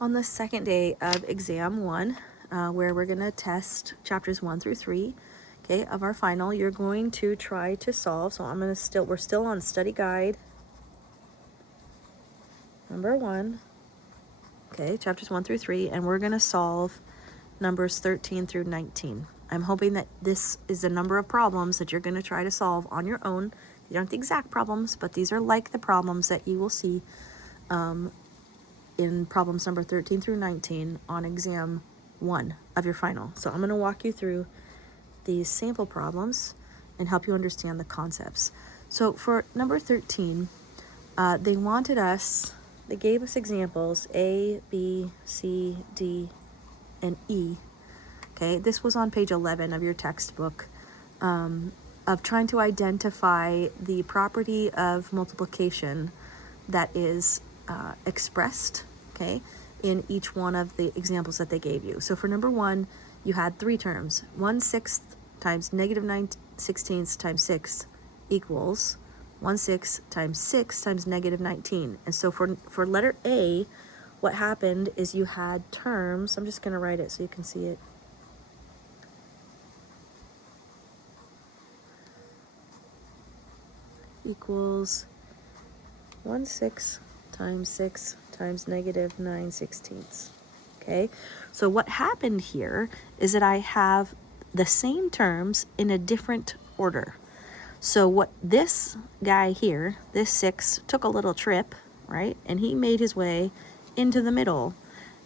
On the second day of exam 1, where we're going to test chapters 1 through 3, okay, of our final, you're going to try to solve. So we're still on study guide number 1, okay, chapters 1 through 3, and we're going to solve numbers 13 through 19. I'm hoping that this is the number of problems that you're going to try to solve on your own. These aren't the exact problems, but these are like the problems that you will see in problems number 13 through 19 on exam 1 of your final. So I'm going to walk you through these sample problems and help you understand the concepts. So for number 13, they gave us examples A, B, C, D, and E. Okay, this was on page 11 of your textbook, of trying to identify the property of multiplication that is expressed, okay, in each one of the examples that they gave you. So for number 1, you had 3 terms. 1/6 times negative 9/16 times 6 equals 1/6 times 6 times negative 19. And so for letter A, what happened is you had terms. I'm just going to write it so you can see it. Equals 1/6 times 6 times negative 9/16. Okay, so what happened here is that I have the same terms in a different order. So what this guy here, this 6, took a little trip, right? And he made his way into the middle.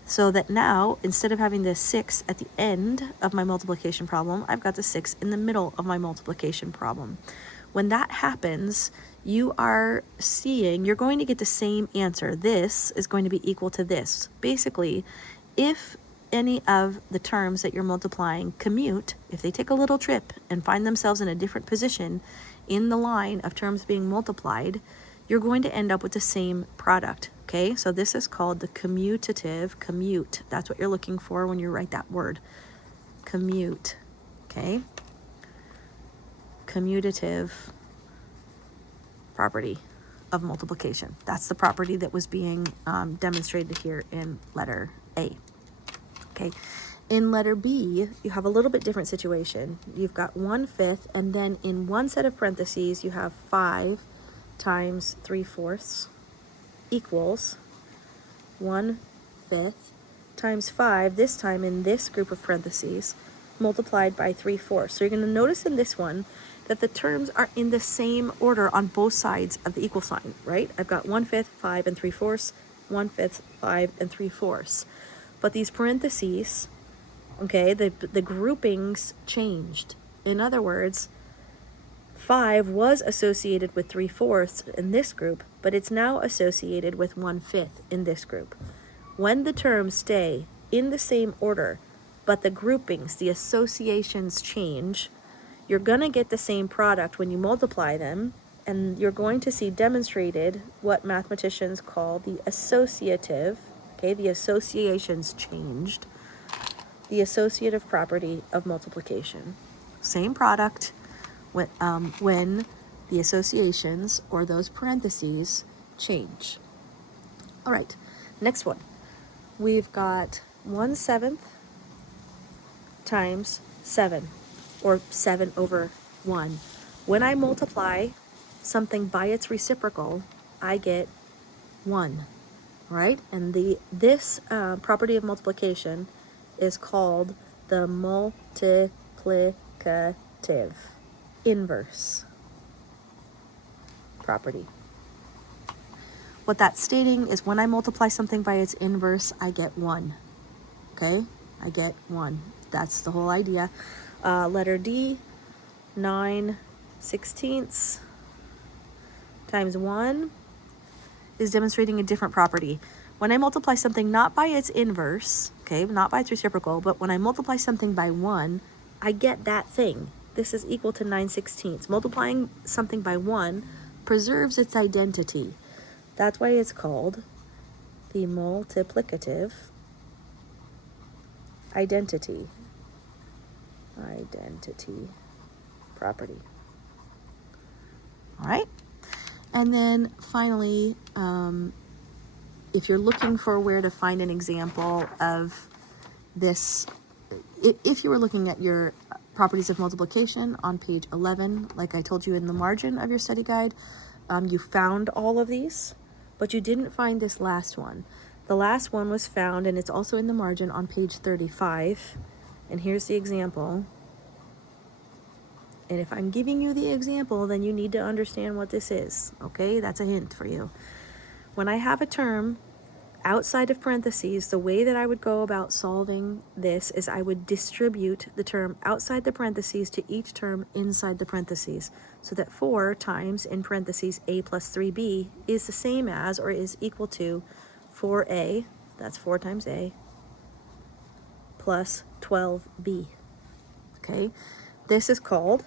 So that now, instead of having the 6 at the end of my multiplication problem, I've got the 6 in the middle of my multiplication problem. When that happens, you're going to get the same answer. This is going to be equal to this. Basically, if any of the terms that you're multiplying commute, if they take a little trip and find themselves in a different position in the line of terms being multiplied, you're going to end up with the same product, okay? So this is called the commutative, commute. That's what you're looking for when you write that word, commute, okay? Commutative property of multiplication. That's the property that was being demonstrated here in letter A, okay? In letter B, you have a little bit different situation. You've got 1/5, and then in one set of parentheses, you have 5 times 3/4 equals 1/5 times 5, this time in this group of parentheses, multiplied by 3/4. So you're going to notice in this one that the terms are in the same order on both sides of the equal sign, right? I've got 1/5, 5 and 3/4, 1/5, 5 and 3/4. But these parentheses, okay, the groupings changed. In other words, 5 was associated with 3/4 in this group, but it's now associated with 1/5 in this group. When the terms stay in the same order, but the groupings, the associations change, you're going to get the same product when you multiply them, and you're going to see demonstrated what mathematicians call the associative, okay, the associations changed, the associative property of multiplication. Same product when the associations or those parentheses change. All right, next one. We've got 1/7 times 7, or 7/1. When I multiply something by its reciprocal, I get 1, right? And this property of multiplication is called the multiplicative inverse property. What that's stating is when I multiply something by its inverse, I get 1. Okay? I get 1. That's the whole idea. Letter D, 9/16 times 1 is demonstrating a different property. When I multiply something not by its inverse, okay, not by its reciprocal, but when I multiply something by 1, I get that thing. This is equal to 9/16. Multiplying something by 1 preserves its identity. That's why it's called the multiplicative identity property. All right? And then finally, if you're looking for where to find an example of this, if you were looking at your properties of multiplication on page 11, like I told you in the margin of your study guide, you found all of these, but you didn't find this last one. The last one was found, and it's also in the margin on page 35. And here's the example. And if I'm giving you the example, then you need to understand what this is, okay? That's a hint for you. When I have a term outside of parentheses, the way that I would go about solving this is I would distribute the term outside the parentheses to each term inside the parentheses, so that 4 times, in parentheses, a plus 3b is the same as or is equal to 4a, that's 4 times a, plus 12b, okay? This is called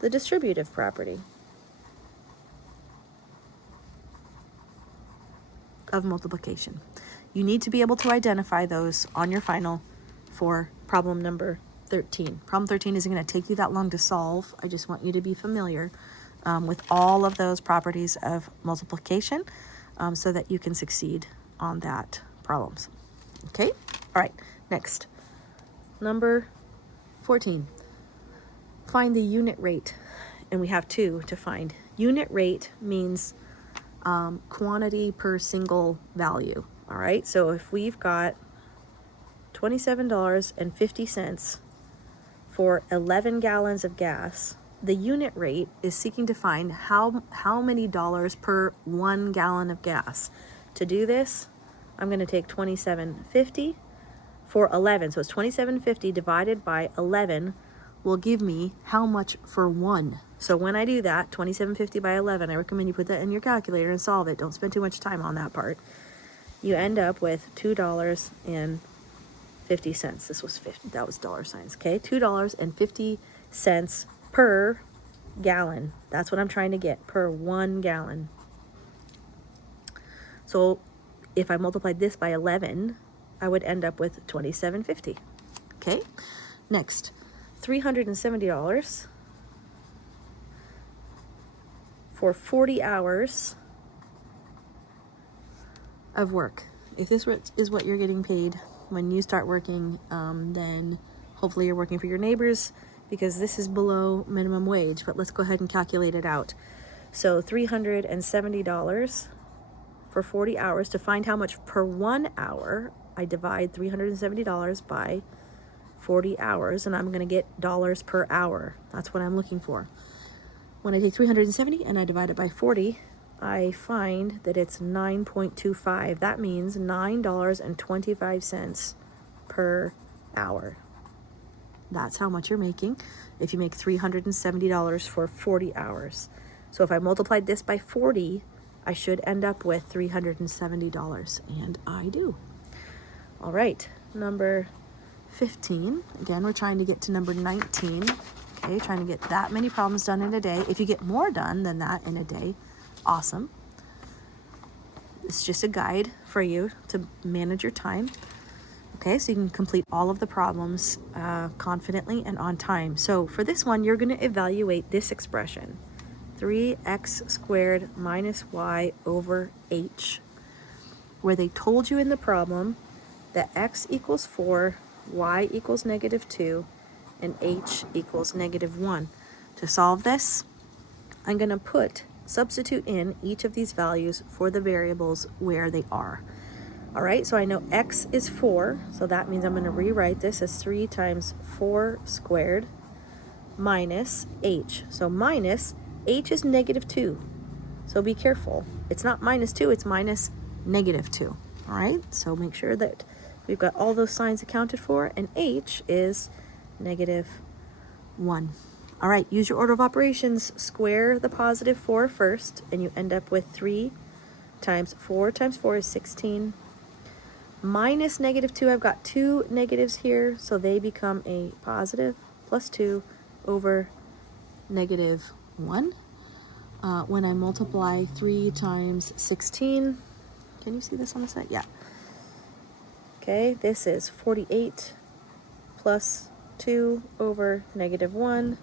the distributive property of multiplication. You need to be able to identify those on your final for problem number 13. Problem 13 isn't going to take you that long to solve. I just want you to be familiar with all of those properties of multiplication so that you can succeed on that problems. Okay? All right, next. Number 14. Find the unit rate, and we have 2 to find. Unit rate means quantity per single value. All right, so if we've got $27.50 for 11 gallons of gas, the unit rate is seeking to find how many dollars per 1 gallon of gas. To do this, I'm going to take $27.50 for 11. So it's $27.50 divided by 11 will give me how much for 1. So when I do that, $27.50 by 11, I recommend you put that in your calculator and solve it. Don't spend too much time on that part. You end up with $2.50. This was 50, that was dollar signs, okay? $2.50 per gallon. That's what I'm trying to get, per 1 gallon. So if I multiplied this by 11, I would end up with $27.50. Okay? Next, $370 for 40 hours of work. If this is what you're getting paid when you start working, then hopefully you're working for your neighbors, because this is below minimum wage. But let's go ahead and calculate it out. So $370 for 40 hours. To find how much per 1 hour, I divide $370 by 40 hours, and I'm going to get dollars per hour. That's what I'm looking for. When I take 370 and I divide it by 40, I find that it's 9.25. That means $9.25 per hour. That's how much you're making if you make $370 for 40 hours. So if I multiplied this by 40, I should end up with $370, and I do. All right, number 15. Again, we're trying to get to number 19. Okay, trying to get that many problems done in a day. If you get more done than that in a day, awesome. It's just a guide for you to manage your time. Okay, so you can complete all of the problems confidently and on time. So for this one, you're going to evaluate this expression, 3x squared minus y over h, where they told you in the problem that x equals 4, y equals -2, and h equals -1. To solve this, I'm going to substitute in each of these values for the variables where they are. All right, so I know x is 4, so that means I'm going to rewrite this as 3 times 4 squared minus h. So minus, h is -2. So be careful. It's not -2, it's minus -2. All right, so make sure that we've got all those signs accounted for, and h is -1. All right, use your order of operations. Square the positive 4 first, and you end up with 3 times 4 times 4 is 16. Minus -2, I've got 2 negatives here, so they become a positive, plus 2 over -1. When I multiply 3 times 16, can you see this on the side? Yeah. Okay, this is 48 plus 2 over -1,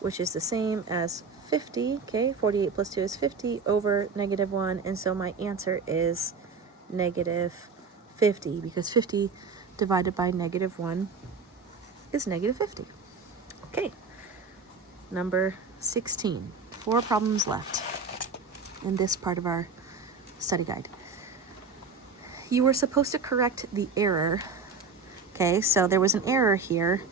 which is the same as 50. Okay, 48 plus 2 is 50 over -1, and so my answer is negative 50, because 50 divided by negative 1 is negative 50. Okay, number 16. 4 problems left in this part of our study guide. You were supposed to correct the error. Okay, so there was an error here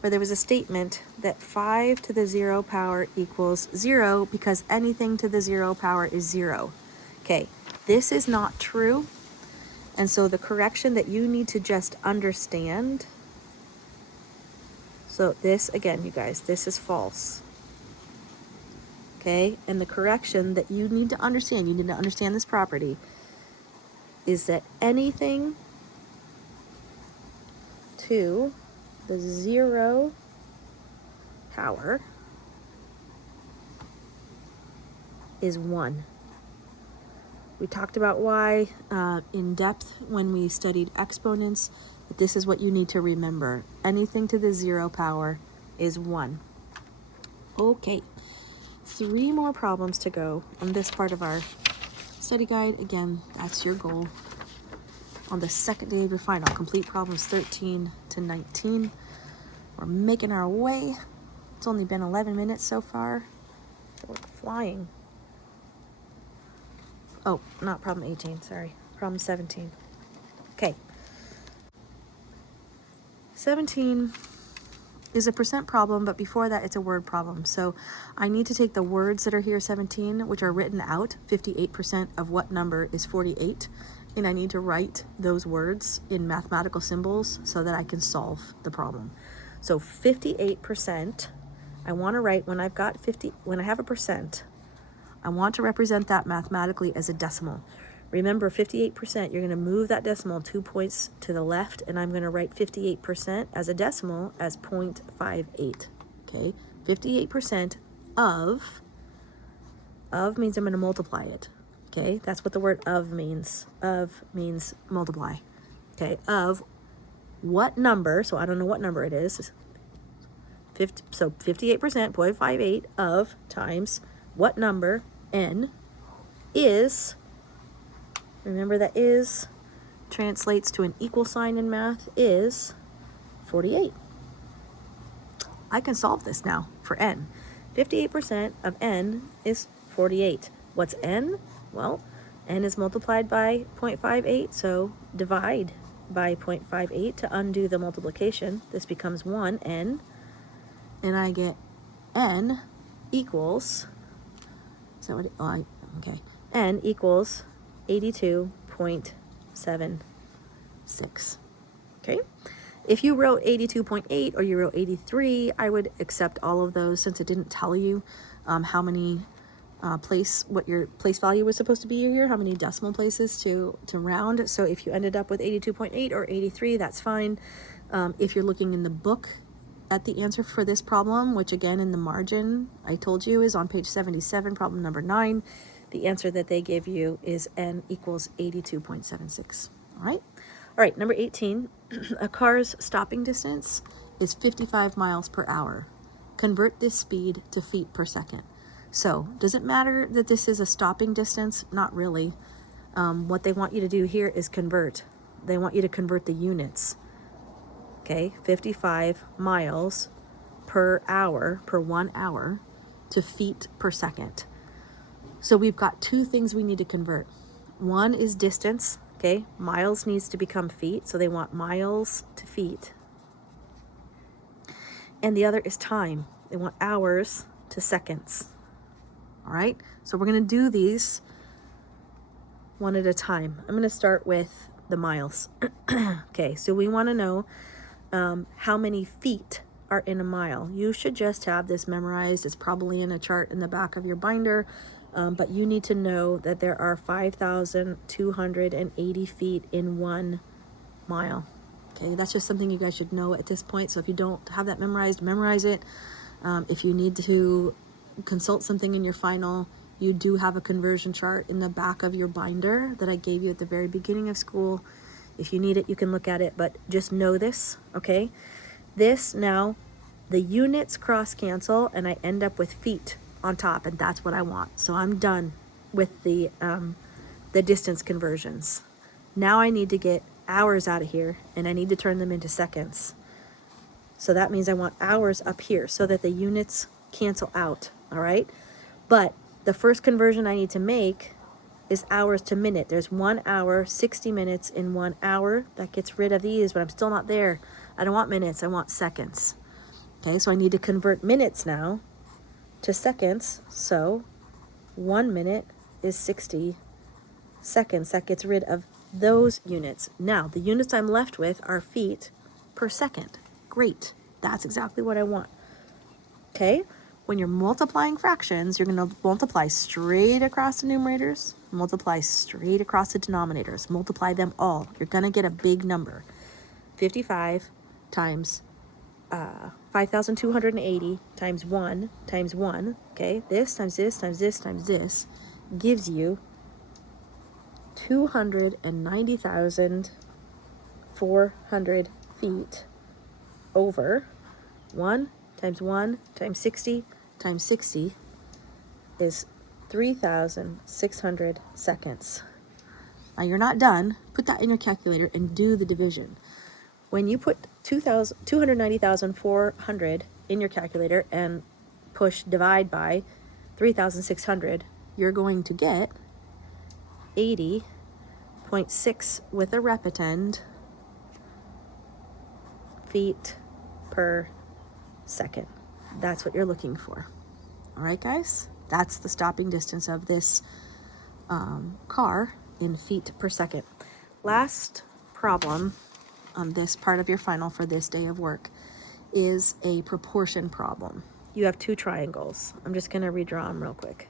where there was a statement that 5 to the 0 power equals 0 because anything to the 0 power is 0. Okay, this is not true. And so the correction that you need to just understand. So this, again, you guys, this is false. Okay, and the correction that you need to understand this property, is that anything to the 0 power is 1. We talked about why in depth when we studied exponents, but this is what you need to remember. Anything to the 0 power is 1. Okay, 3 more problems to go on this part of our study guide. Again, that's your goal. On the second day of your final, complete problems 13 to 19. We're making our way. It's only been 11 minutes so far. We're flying. Oh, not problem 18, sorry. Problem 17. Okay. 17 is a percent problem, but before that it's a word problem. So I need to take the words that are here, 17, which are written out, 58% of what number is 48, and I need to write those words in mathematical symbols so that I can solve the problem. So 58%, I want to write when I have a percent, I want to represent that mathematically as a decimal. Remember, 58%, you're going to move that decimal 2 points to the left, and I'm going to write 58% as a decimal as 0.58, okay? 58% of means I'm going to multiply it, okay? That's what the word of means. Of means multiply, okay? Of what number, so I don't know what number it is, so 58%, 0.58 of times what number, n, is, remember that is translates to an equal sign in math, is 48. I can solve this now for n. 58% of n is 48. What's n? Well, n is multiplied by 0.58, so divide by 0.58 to undo the multiplication. This becomes 1n, and I get n equals, is that what it, okay, n equals 82.76. Okay, if you wrote 82.8 or you wrote 83, I would accept all of those since it didn't tell you how many what your place value was supposed to be here, how many decimal places to round. So if you ended up with 82.8 or 83, that's fine. If you're looking in the book at the answer for this problem, which again in the margin I told you is on page 77, problem number 9, the answer that they give you is n equals 82.76. All right, number 18, a car's stopping distance is 55 miles per hour. Convert this speed to feet per second. So does it matter that this is a stopping distance? Not really. What they want you to do here is convert. They want you to convert the units. Okay, 55 miles per hour, per 1 hour, to feet per second. So we've got 2 things we need to convert. One is distance, okay? Miles needs to become feet, so they want miles to feet. And the other is time. They want hours to seconds. All right, so we're going to do these one at a time. I'm going to start with the miles. Okay, so we want to know how many feet are in a mile. You should just have this memorized. It's probably in a chart in the back of your binder, but you need to know that there are 5,280 feet in 1 mile. Okay, that's just something you guys should know at this point. So if you don't have that memorized, memorize it. If you need to consult something in your final, you do have a conversion chart in the back of your binder that I gave you at the very beginning of school. If you need it, you can look at it, but just know this, okay? This now, the units cross cancel, and I end up with feet on top, and that's what I want. So I'm done with the distance conversions. Now I need to get hours out of here, and I need to turn them into seconds. So that means I want hours up here so that the units cancel out, all right? But the first conversion I need to make is hours to minute. There's 1 hour, 60 minutes in 1 hour. That gets rid of these, but I'm still not there. I don't want minutes, I want seconds. Okay, so I need to convert minutes now to seconds. So 1 minute is 60 seconds. That gets rid of those units. Now, the units I'm left with are feet per second. Great. That's exactly what I want. Okay? When you're multiplying fractions, you're going to multiply straight across the numerators, multiply straight across the denominators, multiply them all. You're going to get a big number. 55 times 5,280 times 1 times 1, okay? This times this times this times this gives you 290,400 feet over 1 times 60 times 60 is 3,600 seconds. Now you're not done. Put that in your calculator and do the division. When you put 290,400 in your calculator and push divide by 3,600, you're going to get 80.6 with a repetend feet per second. That's what you're looking for. All right, guys? That's the stopping distance of this car in feet per second. Last problem on this part of your final for this day of work is a proportion problem. You have two triangles. I'm just going to redraw them real quick.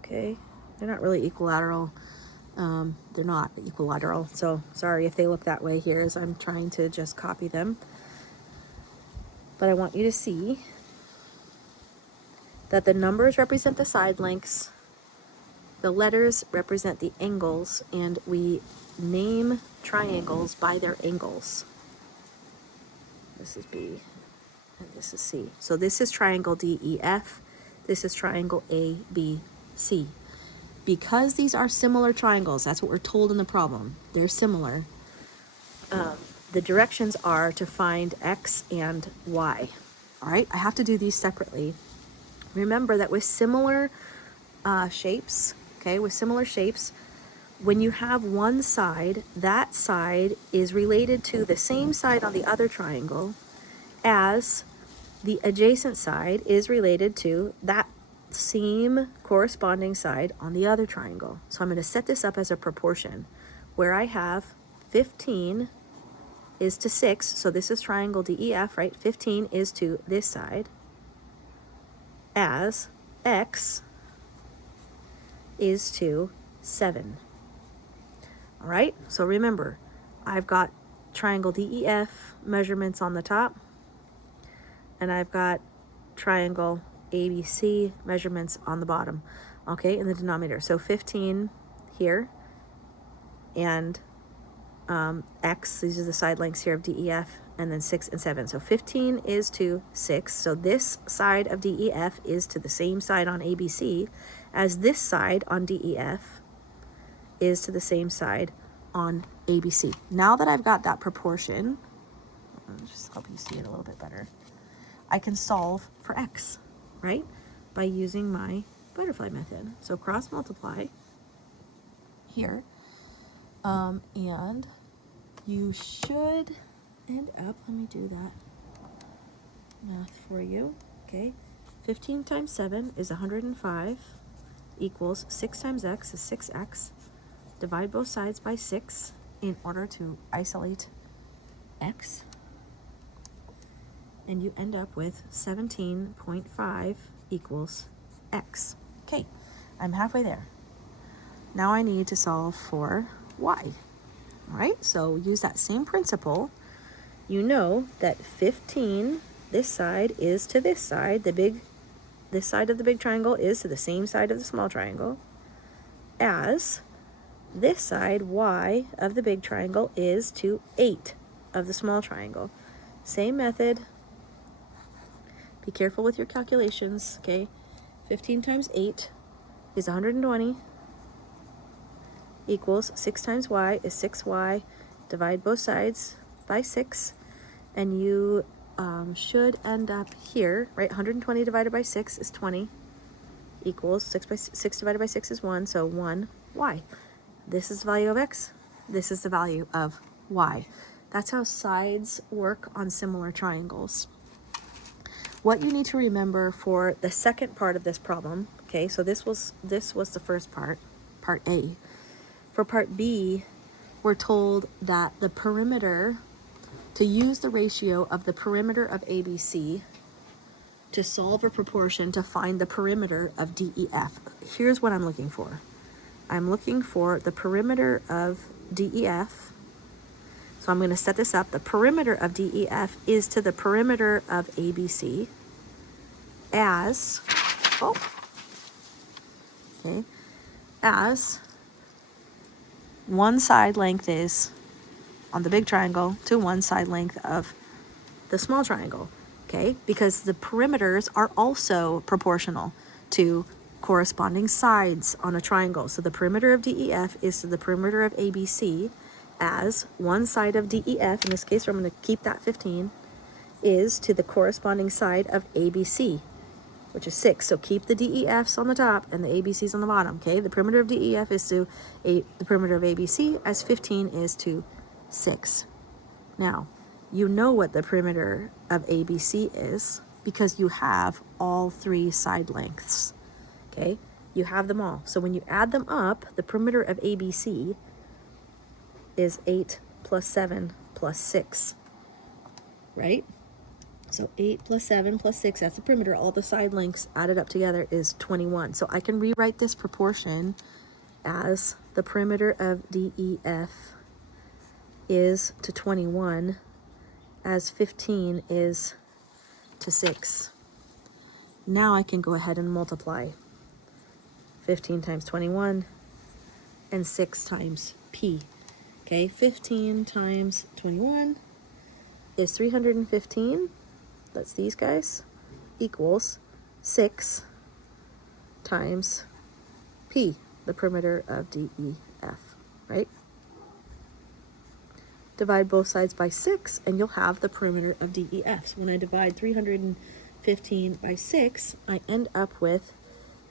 Okay, they're not really equilateral. They're not equilateral, so sorry if they look that way here as I'm trying to just copy them. But I want you to see that the numbers represent the side lengths, the letters represent the angles, and we name triangles by their angles. This is B, and this is C. So this is triangle DEF, this is triangle ABC. Because these are similar triangles, that's what we're told in the problem, they're similar, the directions are to find X and Y. All right, I have to do these separately. Remember that with similar shapes, okay, with similar shapes, when you have one side, that side is related to the same side on the other triangle as the adjacent side is related to that same corresponding side on the other triangle. So I'm going to set this up as a proportion where I have 15 is to 6, so this is triangle DEF, right? 15 is to this side, as X is to 7. All right, so remember, I've got triangle DEF measurements on the top, and I've got triangle ABC measurements on the bottom, okay, in the denominator. So 15 here, and X, these are the side lengths here of DEF, and then 6 and 7. So 15 is to 6. So this side of DEF is to the same side on ABC as this side on DEF is to the same side on ABC. Now that I've got that proportion, I'll just help you see it a little bit better, I can solve for X, right? By using my butterfly method. So cross multiply here. And you should end up, let me do that math for you, okay? 15 times 7 is 105 equals 6 times x is 6x. Divide both sides by 6 in order to isolate x. And you end up with 17.5 equals x. Okay, I'm halfway there. Now I need to solve for y. All right, so use that same principle. You know that 15, this side is to this side, this side of the big triangle is to the same side of the small triangle, as this side, y, of the big triangle is to 8 of the small triangle. Same method. Be careful with your calculations, okay? 15 times 8 is 120. equals 6 times y is 6y. Divide both sides by 6, and you should end up here, right? 120 divided by 6 is 20, equals 6 divided by 6 is 1, so 1y. This is the value of x. This is the value of y. That's how sides work on similar triangles. What you need to remember for the second part of this problem, okay, so this was the first part, part A. For part B, we're told that the perimeter, to use the ratio of the perimeter of ABC to solve a proportion to find the perimeter of DEF. Here's what I'm looking for. I'm looking for the perimeter of DEF. So I'm going to set this up. The perimeter of DEF is to the perimeter of ABC as, as one side length is on the big triangle to one side length of the small triangle, okay? Because the perimeters are also proportional to corresponding sides on a triangle. So the perimeter of DEF is to the perimeter of ABC as one side of DEF, in this case I'm going to keep that 15, is to the corresponding side of ABC, which is 6. So keep the DEFs on the top and the ABCs on the bottom, okay? The perimeter of DEF is to the perimeter of ABC as 15 is to 6. Now, you know what the perimeter of ABC is because you have all 3 side lengths, okay? You have them all. So when you add them up, the perimeter of ABC is 8 plus 7 plus 6, right? So 8 plus 7 plus 6, that's the perimeter. All the side lengths added up together is 21. So I can rewrite this proportion as the perimeter of DEF is to 21 as 15 is to 6. Now I can go ahead and multiply 15 times 21 and 6 times P. Okay, 15 times 21 is 315. That's these guys, equals 6 times P, the perimeter of DEF, right? Divide both sides by 6, and you'll have the perimeter of DEF. So when I divide 315 by 6, I end up with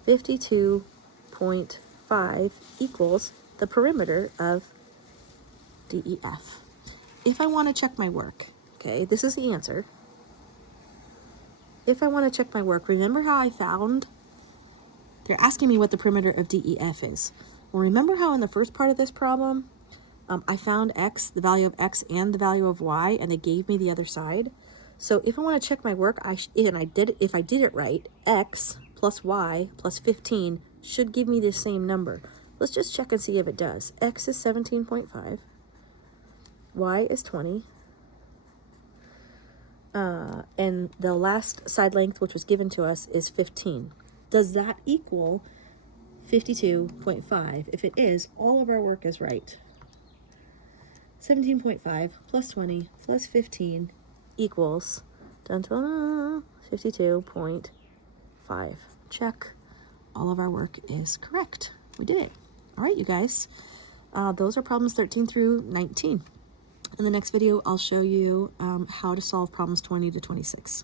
52.5 equals the perimeter of DEF. If I want to check my work, okay, this is the answer. If I want to check my work, remember how I found, they're asking me what the perimeter of DEF is. Well, remember how in the first part of this problem, I found x, the value of x and the value of y, and they gave me the other side. So if I want to check my work, if I did it right, x plus y plus 15 should give me the same number. Let's just check and see if it does. X is 17.5. Y is 20. And the last side length, which was given to us, is 15. Does that equal 52.5? If it is, all of our work is right. 17.5 plus 20 plus 15 equals 52.5. Check. All of our work is correct. We did it. All right, you guys. Those are problems 13 through 19. In the next video, I'll show you how to solve problems 20 to 26.